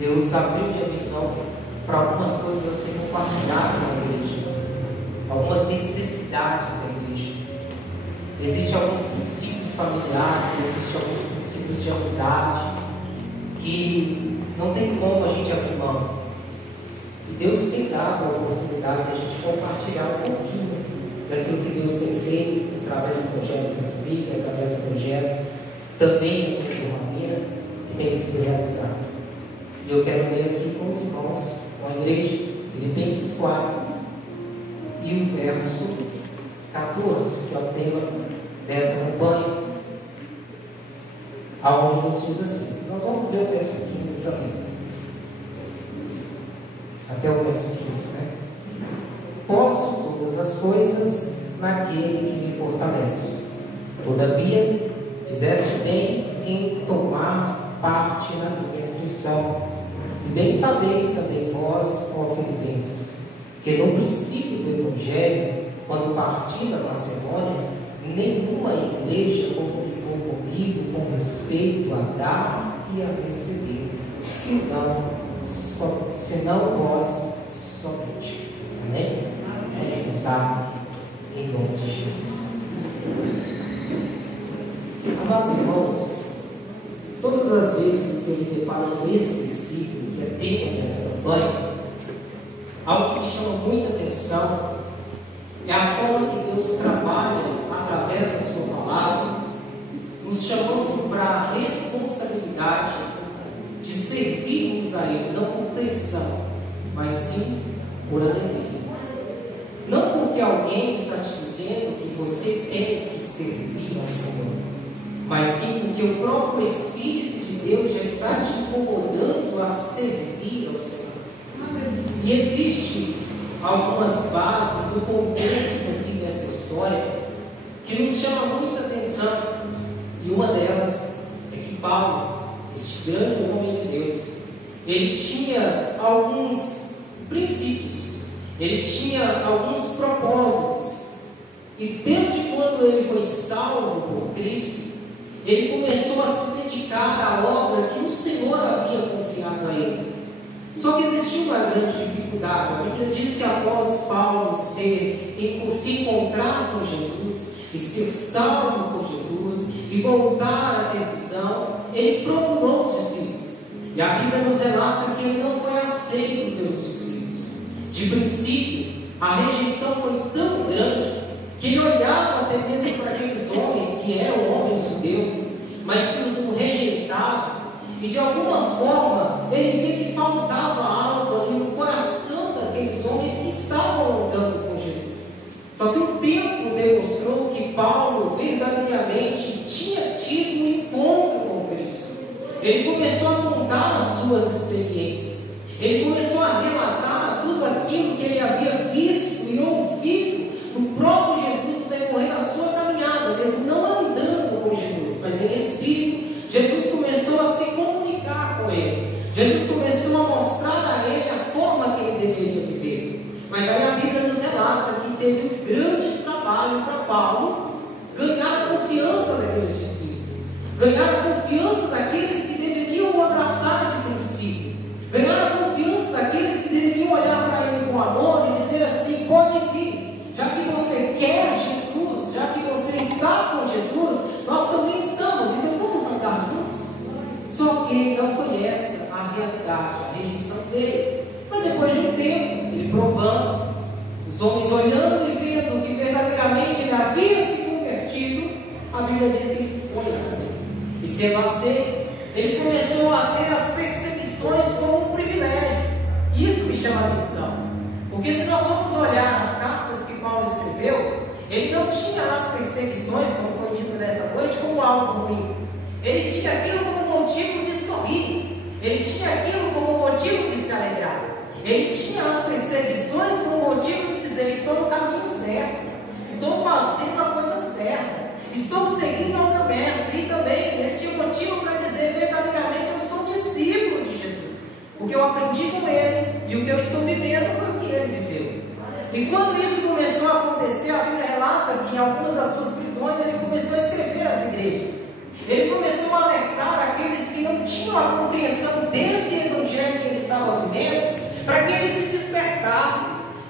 Deus abriu minha visão para algumas coisas a serem compartilhadas na igreja, algumas necessidades da igreja. Existem alguns princípios familiares, existem alguns princípios de amizade que não tem como a gente abrir mão. E Deus tem dado a oportunidade de a gente compartilhar um pouquinho daquilo que Deus tem feito através do projeto Moçambique, através do projeto também aqui do Ramina, que tem sido realizado. E eu quero ler aqui com os irmãos, com a igreja, Filipenses 4 e o verso 14, que é o tema dessa campanha, aonde nos diz assim. Nós vamos ler o verso 15 também, até o verso 15, né? Posso todas as coisas naquele que me fortalece. Todavia, fizeste bem em tomar parte na minha aflição. E bem sabeis também vós, ó Filipenses, que no princípio do Evangelho, quando parti da Macedônia, nenhuma igreja comunicou comigo com respeito a dar e a receber, senão vós somente. Amém? Vamos sentar em nome de Jesus. Amados irmãos, todas as vezes que eu me deparo com esse princípio, que é tema dessa campanha, algo que me chama muita atenção é a forma que Deus trabalha através da sua palavra, nos chamando para a responsabilidade de servirmos a Ele, não por pressão, mas sim por alegria. Não porque alguém está te dizendo que você tem que servir ao Senhor, mas sim porque o próprio Espírito de Deus já está te incomodando a servir ao Senhor. E existe algumas bases do contexto aqui dessa história que nos chama muita atenção, e uma delas é que Paulo, este grande homem de Deus, ele tinha alguns princípios, ele tinha alguns propósitos, e desde quando ele foi salvo por Cristo, ele começou a se dedicar à obra que o Senhor havia confiado a ele. Só que existia uma grande dificuldade. A Bíblia diz que após Paulo se encontrar com Jesus e ser salvo por Jesus e voltar a ter visão, ele procurou os discípulos. E a Bíblia nos relata que ele não foi aceito pelos discípulos. De princípio, a rejeição foi tão grande que ele olhava até mesmo para aqueles homens que eram homens judeus, mas que os rejeitavam, e de alguma forma ele via que faltava algo ali no coração daqueles homens que estavam andando com Jesus. Só que o tempo demonstrou que Paulo verdadeiramente tinha tido um encontro com Cristo. Ele começou a contar as suas experiências, ele começou a relatar tudo aquilo que ele havia visto e ouvido do próprio Jesus no decorrer da sua caminhada, mesmo não andando com Jesus, mas em espírito. Jesus começou a se comunicar com ele, Jesus começou a mostrar a ele a forma que ele deveria viver. Mas aí a Bíblia nos relata que teve um grande trabalho para Paulo ganhar a confiança daqueles discípulos, ganhar a confiança daqueles que deveriam o abraçar de princípio, ganhar a confiança daqueles que deveriam olhar para ele com amor e dizer assim: pode vir, já que você quer Jesus, já que você está com Jesus, nós também estamos, então vamos andar juntos. Só que não foi essa a realidade, a rejeição veio. Mas depois de um tempo, ele provando, os homens olhando e vendo que verdadeiramente ele havia se convertido, a Bíblia diz que ele foi assim. E sendo assim, ele começou a ter as perseguições como um privilégio. Isso me chama a atenção, porque se nós formos olhar as cartas que Paulo escreveu, ele não tinha as perseguições, como foi dito nessa noite, como algo ruim. Ele tinha aquilo como motivo de sorrir, ele tinha aquilo como motivo de se alegrar, ele tinha as perseguições como motivo de dizer: estou no caminho certo, estou fazendo a coisa certa, estou seguindo ao meu mestre. E também ele tinha motivo para dizer: verdadeiramente eu sou discípulo de Jesus, o que eu aprendi com ele e o que eu estou vivendo foi o que ele viveu. E quando isso começou a acontecer, a Bíblia relata que em algumas das suas prisões ele começou a escrever às igrejas. Ele começou a alertar aqueles que não tinham a compreensão desse evangelho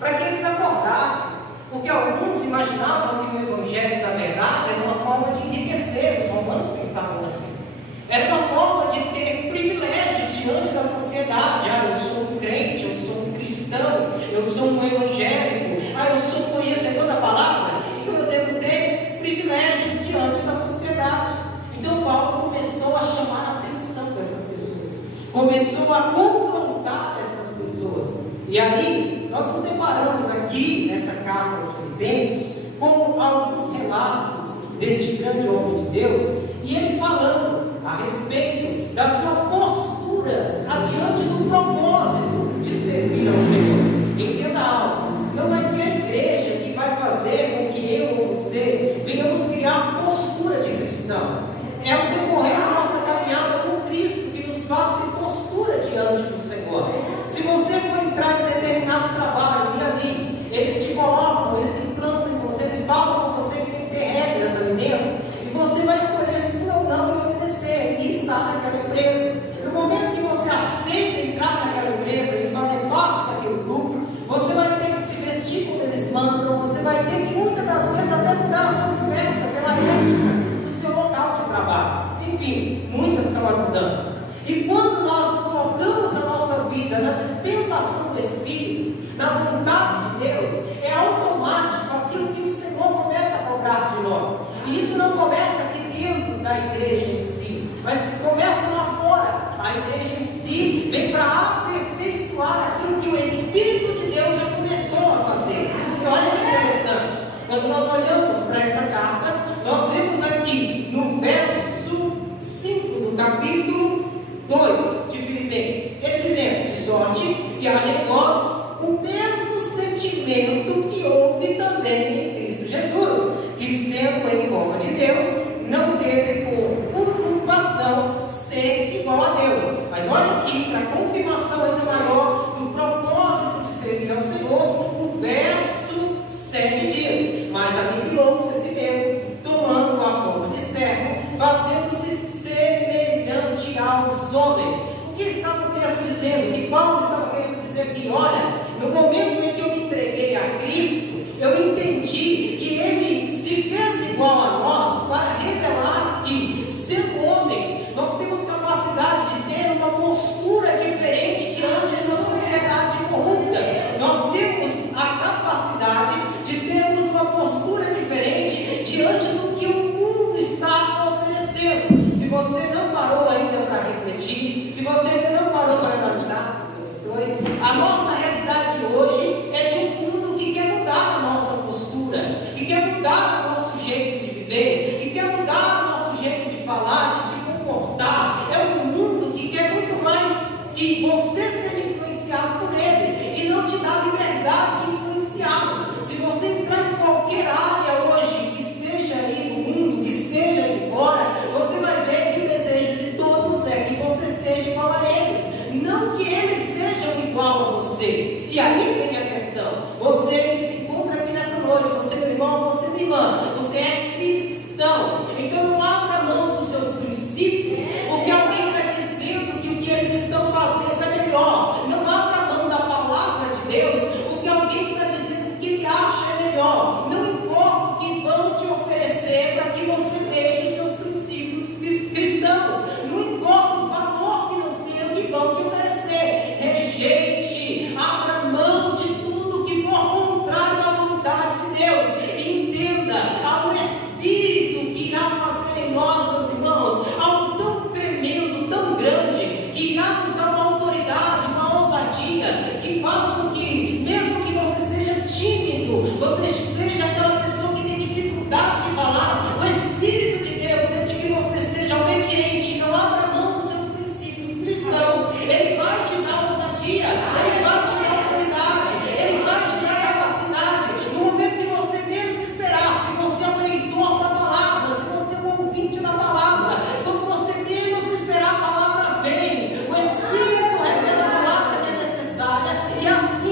para que eles acordassem, porque alguns imaginavam que o Evangelho da verdade era uma forma de enriquecer. Os romanos pensavam assim. Era uma forma de ter privilégios diante da sociedade. Eu sou um crente, eu sou um cristão, eu sou um evangélico, eu sou um conhecedor da palavra, então eu devo ter privilégios diante da sociedade. Então Paulo começou a chamar a atenção dessas pessoas, começou a confrontar essas pessoas. E aí, nós nos deparamos aqui nessa carta aos Filipenses com alguns relatos deste grande homem de Deus, e ele falando a respeito da sua postura adiante do propósito de servir ao Senhor. Entenda algo, não vai ser a igreja que vai fazer com que eu ou você venhamos criar postura de cristão. É o decorrer da nossa caminhada com Cristo que nos faz ter postura diante do Senhor. Se você for entrar em determinado trabalho e ali eles te colocam, eles implantam em você, eles falam com você que tem que ter regras ali dentro, e você vai escolher sim ou não e obedecer e estar naquela empresa. No momento que você aceita entrar naquela empresa e fazer parte daquele grupo, você vai ter que se vestir como eles mandam, você vai ter que muitas das vezes até mudar a sua conversa pela ética do seu local de trabalho. Enfim, muitas são as mudanças. E quando nós colocamos a nossa vida na dispensação do Espírito, na vontade de Deus, é automático aquilo que o Senhor começa a cobrar de nós. E isso não começa aqui dentro da igreja em si, mas começa lá fora. A igreja em si vem para aperfeiçoar aquilo que o Espírito de Deus já começou a fazer. E olha que interessante, quando nós olhamos para essa carta, nós vemos aqui no verso 5 do capítulo 2 de Filipenses, ele dizendo: de sorte que haja em vós o mesmo sentimento que houve também em Cristo Jesus, que sendo em forma de Deus, não teve por usurpação ser igual a Deus. Mas olha aqui, para confirmação ainda maior do propósito de servir ao Senhor, o verso 7 diz: mas aniquilou-se a si mesmo, tomando a forma de servo, fazendo-se semelhante aos homens. O que estava o texto dizendo? Que Paulo estava querendo dizer que, olha, no momento em que eu me entreguei a Cristo, eu entendi que Ele se fez igual a nós para revelar que, sendo homens, nós temos capacidade de ter uma postura diferente diante de uma sociedade corrupta. Nós temos a capacidade de termos uma postura diferente diante do que o mundo está oferecendo. Se você não parou ainda para refletir, se você ainda não parou para analisar, Deus abençoe, a nossa realidade hoje é de um mundo que quer mudar a nossa postura, que quer mudar o nosso jeito de viver, que quer mudar o nosso jeito de falar, de se comportar. É um mundo que quer muito mais que você seja influenciado por ele e não te dá liberdade de influenciá-lo. Se você entrar em qualquer área hoje, que seja aí no mundo, que seja de fora, você vai ver que o desejo de todos é que você seja igual a eles, não que eles sejam igual a você. E aí vem a questão: você que se encontra aqui nessa noite, você meu irmão, você minha irmã, você é cristão, então não abra mão dos seus princípios porque alguém está dizendo que o que eles estão fazendo é melhor. Não abra mão da palavra de Deus porque alguém está dizendo que ele acha é melhor. Não importa o que vão te oferecer para que você deixe os seus princípios cristãos, não importa o valor financeiro que vão te oferecer, rejeite, abra mão de tudo que for contrário à vontade de Deus. Entenda, há um Espírito que irá fazer em nós, meus irmãos, algo tão tremendo, tão grande, que irá nos dar uma autoridade, uma ousadia, que faz com que, mesmo que você seja tímido, você seja aquela pessoa que tem dificuldade de falar, o Espírito de Deus, desde que você seja obediente, não abra mão dos seus princípios cristãos, Ele vai te dar ousadia, Ele vai te dar autoridade, Ele vai te dar capacidade. No momento que você menos esperar, se você é um leitor da palavra, se você é um ouvinte da palavra, quando você menos esperar, a palavra vem, o Espírito revela a palavra que é necessária, e assim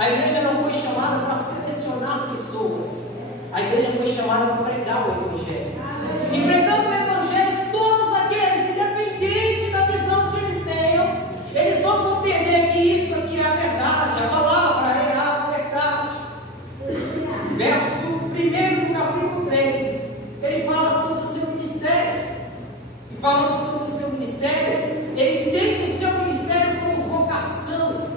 A igreja não foi chamada para selecionar pessoas. A igreja foi chamada para pregar o Evangelho. E pregando o Evangelho, todos aqueles, independente da visão que eles tenham, eles vão compreender que isso aqui é a verdade, a palavra é a verdade. Verso 1 do capítulo 3, ele fala sobre o seu ministério. E falando sobre o seu ministério, ele tem o seu ministério como vocação.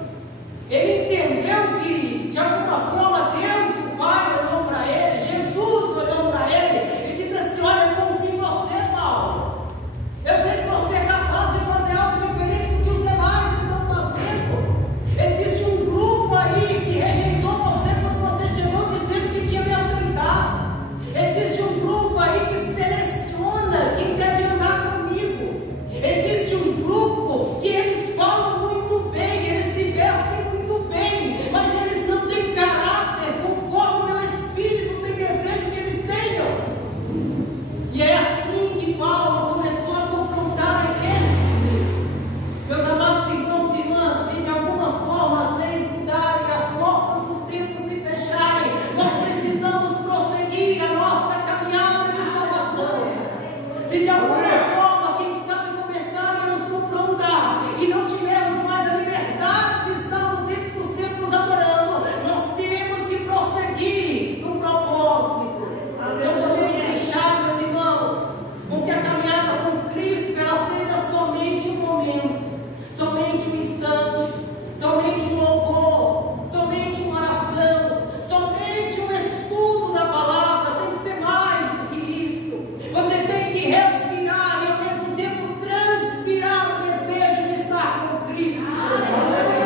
Ele entendeu que, de alguma forma, Deus, o Pai, olhou para ele, Jesus olhou para ele e disse assim: olha, eu confio em você, Paulo. Eu sei que você é capaz de fazer algo diferente do que os demais estão fazendo. Existe um grupo aí que rejeitou você quando você chegou dizendo que tinha me aceitado. Existe um grupo aí que seleciona quem deve andar comigo. Existe um grupo que eles falam muito bem, eles se vestem muito bem, mas eles não têm caráter conforme o meu espírito tem desejo que eles tenham. E é assim que Paulo começou a confrontar a igreja. Meus amados irmãos e irmãs, se de alguma forma as leis mudarem, as portas dos tempos se fecharem, nós precisamos prosseguir a nossa caminhada de salvação. Se de alguma forma, quem sabe, começarem a nos confrontar e não tivermos mais a liberdade de estarmos dentro dos templos adorando, nós temos que prosseguir no propósito. Não podemos deixar, meus irmãos, com que a caminhada com Cristo ela seja somente um momento, somente um instante, somente um louvor, somente uma oração, somente um estudo da palavra. Tem que ser mais do que isso. Você tem que respirar e ao mesmo tempo transpirar o desejo de estar com Cristo. Aleluia.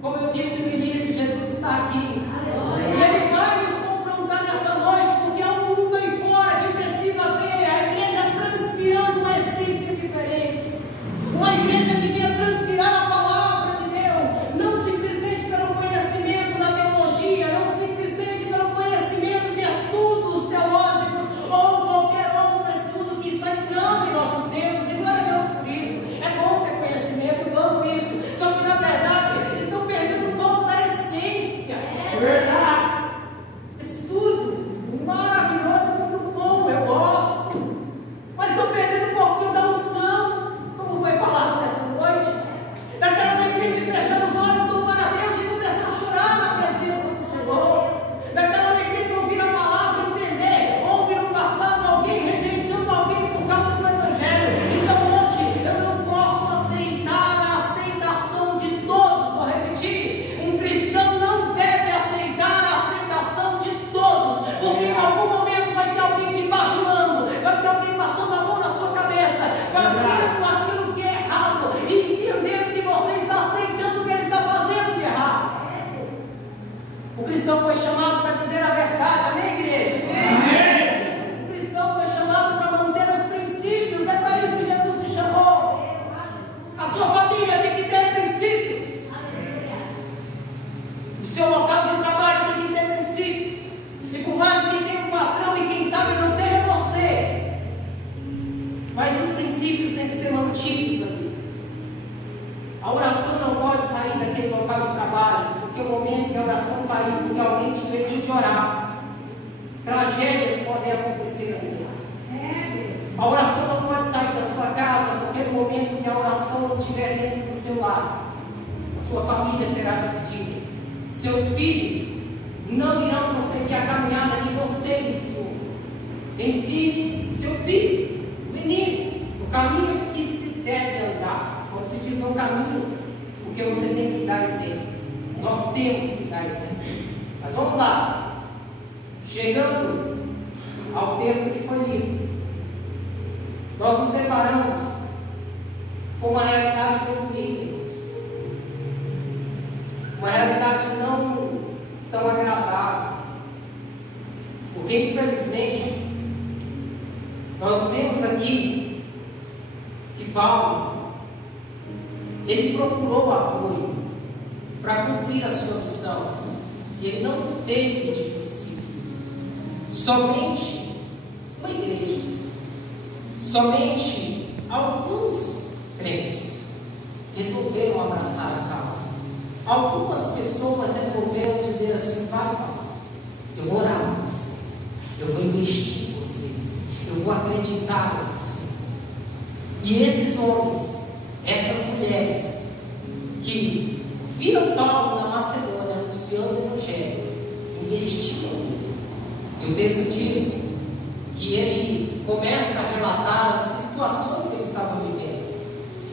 Como eu disse no início, Jesus está aqui. E Ele vai nos confrontar nessa noite, porque há um mundo aí fora que precisa ver a igreja transpirando uma essência diferente. Uma igreja que quer transpirar a palavra de Deus, não simplesmente pelo conhecimento da teologia, não simplesmente pelo conhecimento de estudos teológicos ou qualquer outro estudo que está entrando em nossos tempos. E glória a Deus por isso. É bom ter conhecimento, eu amo isso. Só que na verdade estão perdendo um pouco da essência. É verdade. Estudo maravilhoso, muito bom, eu gosto. Mas estão perdendo um pouquinho da unção, como foi falado nessa noite. Daquela alegria de fechar os olhos, louvar a Deus e começar a chorar na presença do Senhor. Daquela alegria de ouvir a palavra e entender. Houve no passado alguém rejeitando alguém por causa do Evangelho. Então hoje eu não posso aceitar a aceitação de todos. Vou repetir: um cristão não deve aceitar a aceitação de todos, porque em algum momento vai ter alguém te bajulando, vai ter alguém passando a mão na sua cabeça, fazendo aquilo que é errado e entendendo que você está aceitando o que ele está fazendo de errado. O cristão foi chamado para dizer a verdade, amém, igreja? Amém. O cristão foi chamado para manter os princípios, é para isso que Jesus se chamou. A sua família tem que ter princípios. O seu local de trabalho tem que ter princípios. E por mais que tenha um patrão e quem sabe não seja você, mas os princípios têm que ser mantidos ali. A oração não pode sair daquele local de trabalho, porque o momento que a oração sair, porque alguém te impediu de orar, tragédias podem acontecer ali. A oração não pode sair da sua casa, porque no momento que a oração não estiver dentro do seu lar, a sua família será dividida. Seus filhos não irão conseguir a caminhada que você iniciou. Ensine o seu filho, o menino, o caminho que se deve andar. Quando se diz no caminho, porque você tem que dar exemplo. Nós temos que dar exemplo. Mas vamos lá. Chegando ao texto que foi lido, nós nos deparamos com uma realidade muito ruim, irmãos. Uma realidade não tão agradável. Porque, infelizmente, nós vemos aqui que Paulo, ele procurou apoio para cumprir a sua missão. E ele não teve de princípio. Somente uma igreja, somente alguns crentes resolveram abraçar a causa. algumas pessoas resolveram dizer assim: vai, Paulo, eu vou orar por você, eu vou investir em você, eu vou acreditar em você. E esses homens, essas mulheres, que viram Paulo na Macedônia anunciando o Evangelho, investiram nele. E o texto diz que ele começa a relatar as situações que ele estava vivendo,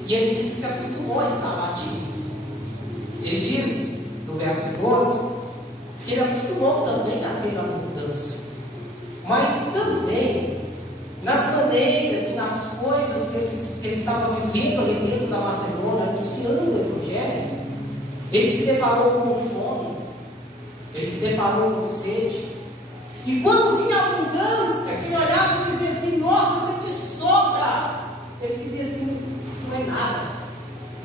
e ele diz que se acostumou a estar abatido. Ele diz, no verso 12, que ele acostumou também a ter abundância, mas também nas maneiras e nas coisas que ele estava vivendo ali dentro da Macedônia, anunciando o Evangelho, ele se deparou com fome, ele se deparou com sede. E quando vinha a abundância, que ele olhava e dizia assim: nossa, de sobra, ele dizia assim: isso não é nada,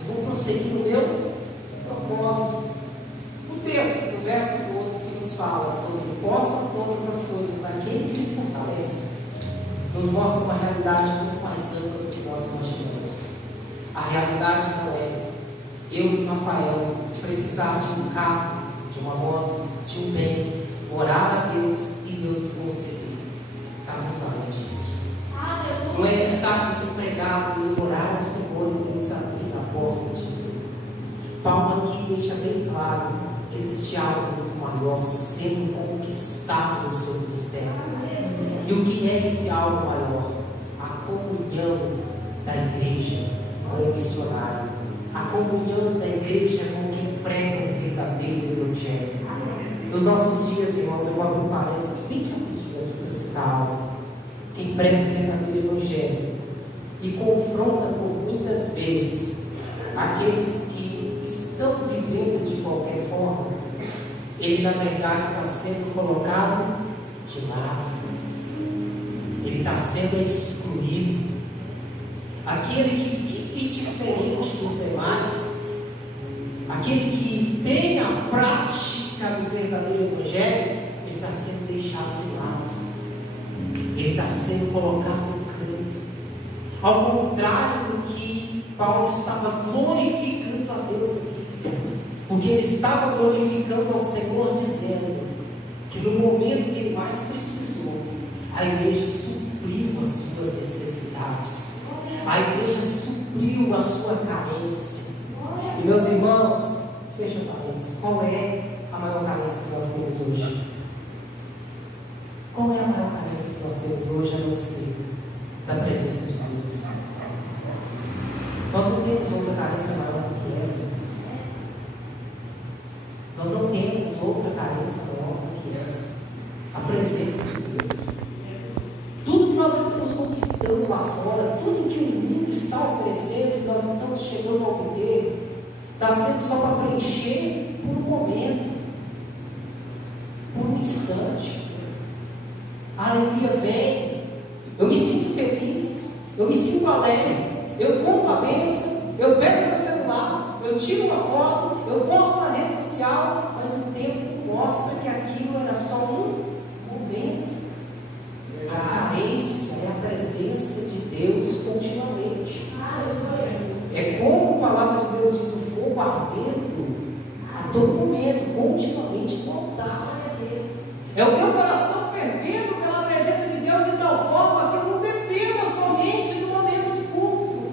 eu vou prosseguir no meu propósito. O texto do verso 12 que nos fala sobre possam todas as coisas naquele que me fortalece, nos mostra uma realidade muito mais ampla do que nós imaginamos. A realidade não é eu e Rafael precisar de um carro, de uma moto, de um bem, orar a Deus e Deus me conceder. Está muito além disso. Não é estar desempregado e orar ao Senhor e Deus abrir a porta de Deus. Paulo aqui deixa bem claro que existe algo muito maior sendo conquistado no seu ministério. E o que é esse algo maior? A comunhão da igreja com o missionário, a comunhão da igreja com quem prega o verdadeiro Evangelho. Nos nossos dias, irmãos, eu vou abrir um parênteses bem rapidinho aqui para citar algo. Quem prega o verdadeiro Evangelho e confronta por muitas vezes aqueles que estão vivendo de qualquer forma, ele na verdade está sendo colocado de lado, ele está sendo excluído. Aquele que vive diferente dos demais, aquele que tem a prática do verdadeiro Evangelho, ele está sendo deixado de lado, ele está sendo colocado no canto, ao contrário do que Paulo estava glorificando a Deus aqui, porque ele estava glorificando ao Senhor, dizendo que no momento que ele mais precisou, a igreja supriu as suas necessidades, a igreja supriu a sua carência. E meus irmãos, fecha parênteses, qual é a maior carência que nós temos hoje? Qual é a maior carência que nós temos hoje, a não ser da presença de Deus? Nós não temos outra carência maior do que essa, Deus. Nós não temos outra carência maior do que essa, a presença de Deus. Tudo que nós estamos conquistando lá fora, tudo que o mundo está oferecendo, que nós estamos chegando a obter, está sendo só para preencher por um momento, por um instante. A alegria vem, eu me sinto feliz, eu me sinto alegre, eu conto a bênção, eu pego meu celular, eu tiro uma foto, eu posto na rede social, mas o tempo mostra que aquilo era só um momento. A carência é a presença de Deus continuamente. É como a palavra de Deus diz: o fogo ardendo a todo momento, continuamente no altar. É o meu coração fervendo pela presença de Deus de tal forma que eu não dependo somente do momento de culto.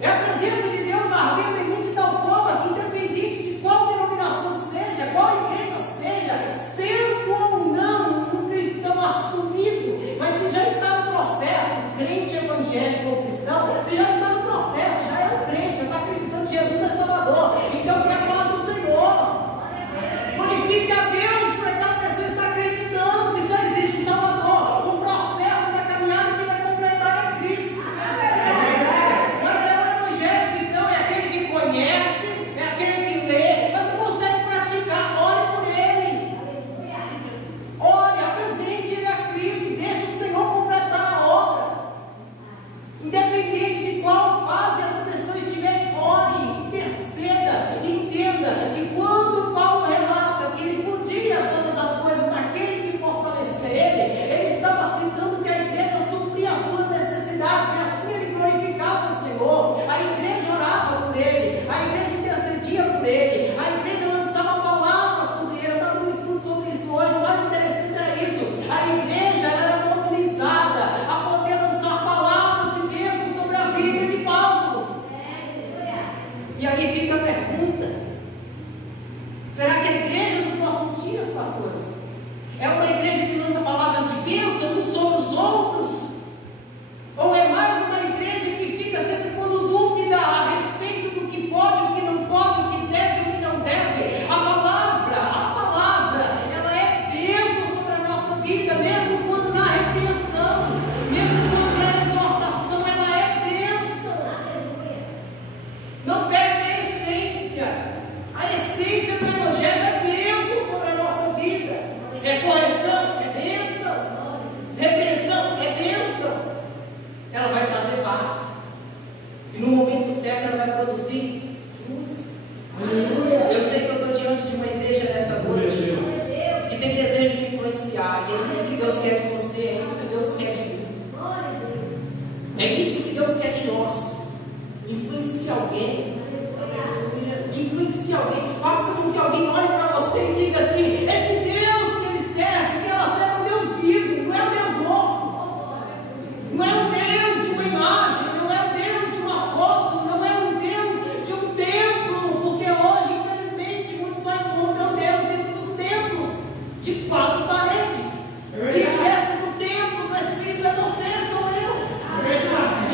É a presença de Deus ardendo em mim de tal forma que, independente de qual denominação seja, qual igreja seja, sendo ou não um cristão assumido, mas se já está no processo, crente evangélico ou cristão, se já está no processo, já é um crente, já está acreditando que Jesus é Salvador, então tem a paz do Senhor. Glorifique a Deus por aquela pessoa estar vai produzir fruto. Eu sei que eu estou diante de uma igreja nessa noite que tem desejo de influenciar, e é isso que Deus quer de você, é isso que Deus quer de mim, é isso que Deus quer de nós. Influencia alguém, faça com que alguém olhe para você e diga assim: esse Deus que ele serve, que ela serve, é um Deus vivo, não é um Deus morto, não é um Deus de uma imagem, não é um Deus de uma foto, não é um Deus de um templo, porque hoje, infelizmente, muitos só encontram Deus dentro dos templos de 4 paredes, e esquece do templo, do Espírito é você, sou eu.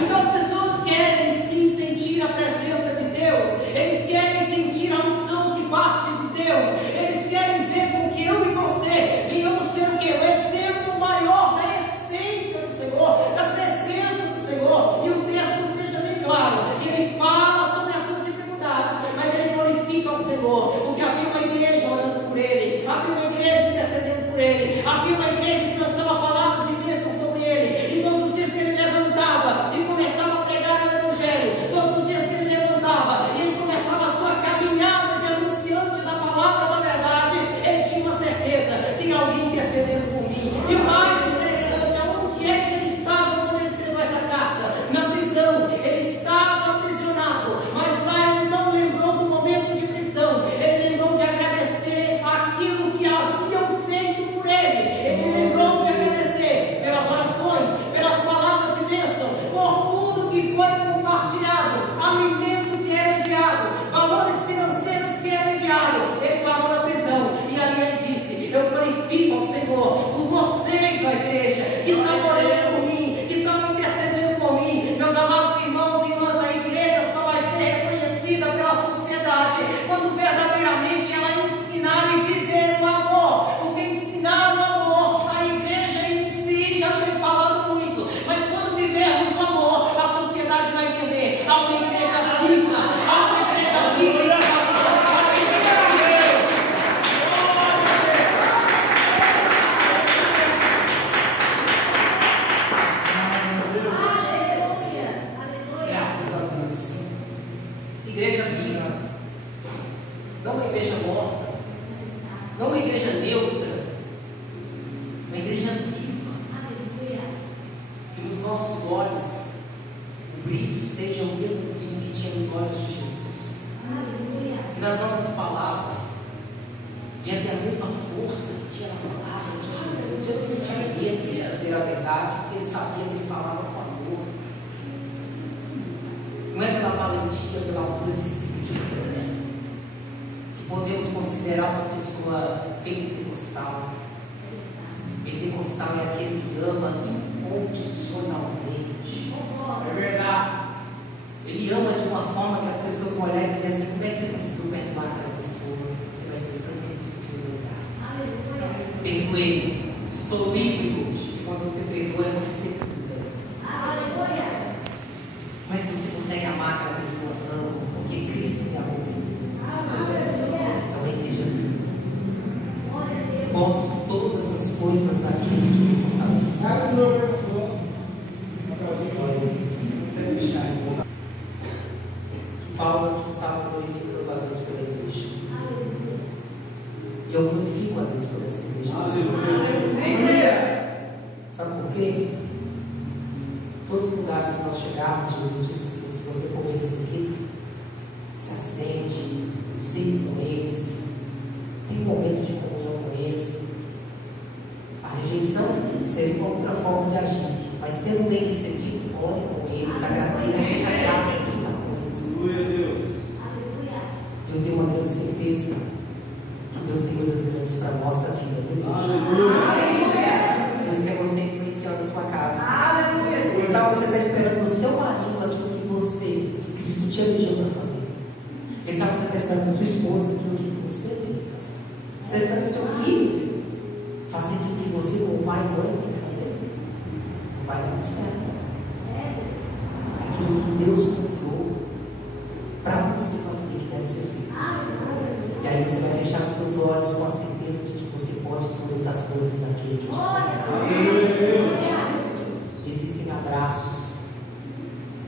Então as pessoas querem sim sentir a presença de Deus, eles querem sentir a unção que parte de Deus, eles querem ver com que eu e você venhamos ser o que? O exemplo maior da essência do Senhor, da presença do Senhor. E o texto nos deixa bem claro, que ele fala sobre as suas dificuldades, mas ele glorifica o Senhor, porque havia uma igreja orando por ele, havia uma igreja intercedendo por ele, havia uma igreja que lançava palavras de bênção sobre ele, e todos os dias que ele levantava e começava a pregar o Evangelho, todos os dias que ele levantava e ele começava a sua caminhada de anunciante da palavra da verdade, ele tinha uma certeza: tem alguém intercedendo por mim. E o mais interessante, aonde é que ele estava quando ele escreveu essa carta? Na prisão. Ele estava aprisionado, mas lá ele não lembrou do momento de prisão, ele lembrou de agradecer aquilo que haviam feito por ele, ele lembrou de agradecer pelas orações, pelas palavras de bênção, por tudo que foi compartilhado, alimento que era enviado, valores financeiros que era enviado. Ele parou na prisão e ali ele disse: eu glorifico ao Senhor por vocês, a igreja, que estão orando por mim, que estão intercedendo por mim. Meus amados irmãos e irmãs, a igreja só vai ser reconhecida pela sociedade quando verdadeiramente ela ensinar e viver o amor, porque ensinar o amor, a igreja em si já tem falado muito, mas quando vivermos o amor, a sociedade vai entender: há uma igreja viva, há uma igreja viva. Graças a Deus. Igreja viva, não uma igreja morta, não uma igreja neutra, uma igreja viva. Que nos nossos olhos o brilho seja o mesmo brilho que tinha nos olhos de Jesus. Que nas nossas palavras venha ter a mesma força que tinha nas palavras de Jesus. Jesus não tinha medo de dizer a verdade, porque ele sabia que ele falava com amor. Não é pela valentia, pela altura que se grita, né? Que podemos considerar uma pessoa pentecostal. Pentecostal é aquele que ama incondicionalmente. É verdade. Ele ama de uma forma que as pessoas vão olhar e dizer assim: como é que você conseguiu perdoar aquela pessoa? Você vai dizer: foi Cristo que me deu graça. Perdoei, sou livre hoje. E quando você perdoa, é você que se liberta. Como é que você consegue amar aquela pessoa? Não, porque Cristo me amou. É uma igreja viva. Posso todas as coisas naquele que me fortalece. Glória a Deus. Paulo aqui estava glorificando a Deus pela igreja. E eu glorifico a Deus por essa igreja. Sabe por quê? Todos os lugares que nós chegarmos, Jesus disse assim: se você for bem recebido, se assente, sirva com eles, tem um momento de comunhão com eles. A rejeição seria uma outra forma de agir, mas sendo bem recebido, ore com eles, agradeça, seja grato por estar com eles. Eu tenho uma grande certeza que Deus tem coisas grandes para a nossa vida, Deus quer você influenciando a sua casa. Quem sabe você está esperando do seu marido aquilo que Cristo te elegeu para fazer. Quem sabe você está esperando da sua esposa aquilo que você tem que fazer. Você está esperando do seu filho fazer aquilo que você, como pai e mãe, tem que fazer. Não vai dar muito certo. Aquilo que Deus confiou para você fazer, que deve ser feito. E aí você vai fechar os seus olhos com a certeza de que você pode todas as coisas naquele que te fortalece. Existem abraços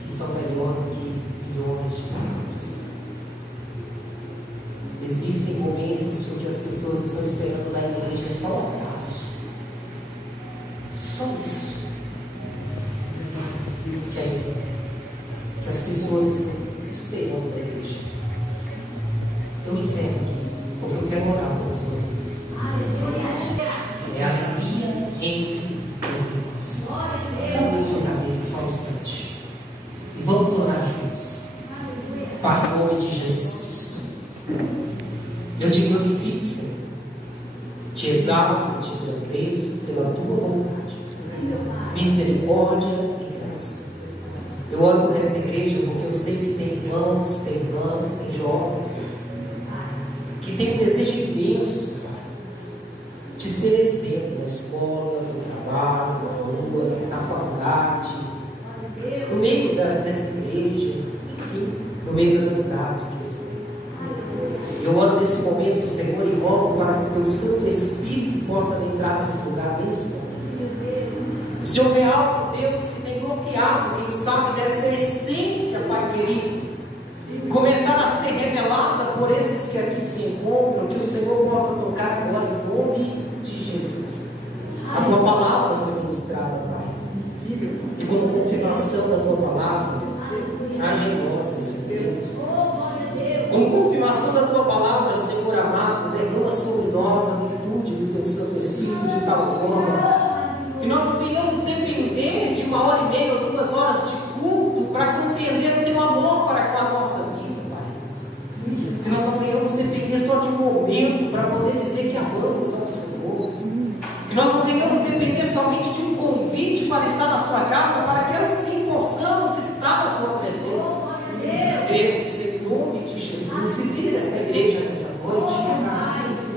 que são melhor do que milhões de palavras. Existem momentos em que as pessoas estão esperando da igreja só um abraço. Só isso. Que as pessoas estão esperando da igreja. Eu encerro aqui, porque eu quero orar pela sua vida. É a alegria entre os irmãos. Vamos orar nesse só um instante. E vamos orar juntos. Pai, em nome de Jesus Cristo, eu te glorifico, Senhor. Te exalto, te agradeço pela tua bondade, misericórdia e graça. Eu oro por esta igreja porque eu sei que tem irmãos, tem irmãs, tem jovens que tem um desejo imenso, Pai, de ser exemplo na escola, no trabalho, na rua, na faculdade, no meio dessa igreja, enfim, no meio das amizades que eles têm. Eu oro nesse momento, Senhor, e rogo para que o teu Santo Espírito possa entrar nesse lugar, nesse momento. Se houver algo, Deus, que tem bloqueado, quem sabe, dessa essência, Pai querido, começar a ser revelada por esses que aqui se encontram, que o Senhor possa tocar agora em nome de Jesus. A tua palavra foi ministrada, Pai, e como confirmação da tua palavra, age em nós nesse momento. Como confirmação da tua palavra, Senhor amado, derrama sobre nós a virtude do teu Santo Espírito de tal forma que nós não venhamos depender de 1h30 ou 2 horas de culto para compreender o teu amor para com a nossa vida, Pai. Que nós não venhamos depender só de um momento para poder dizer que amamos ao Senhor. Que nós não venhamos depender somente de um convite para estar na sua casa, para que assim possamos estar na tua presença. Deus, em nome de Jesus, visita esta igreja nessa noite.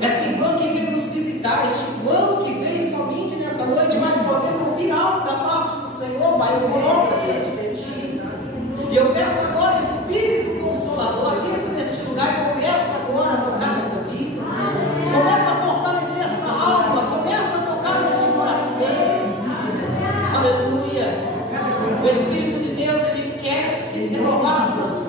Essa irmã que veio nos visitar, este irmão que veio somente nessa noite, mais uma vez ouvir algo da parte do Senhor, Pai, eu coloco diante de Ti. E eu peço agora, Espírito Consolador, dentro deste lugar, começa agora a tocar nessa vida. Começa a fortalecer essa alma, começa a tocar neste coração. Aleluia. O Espírito de Deus, Ele quer se renovar as suas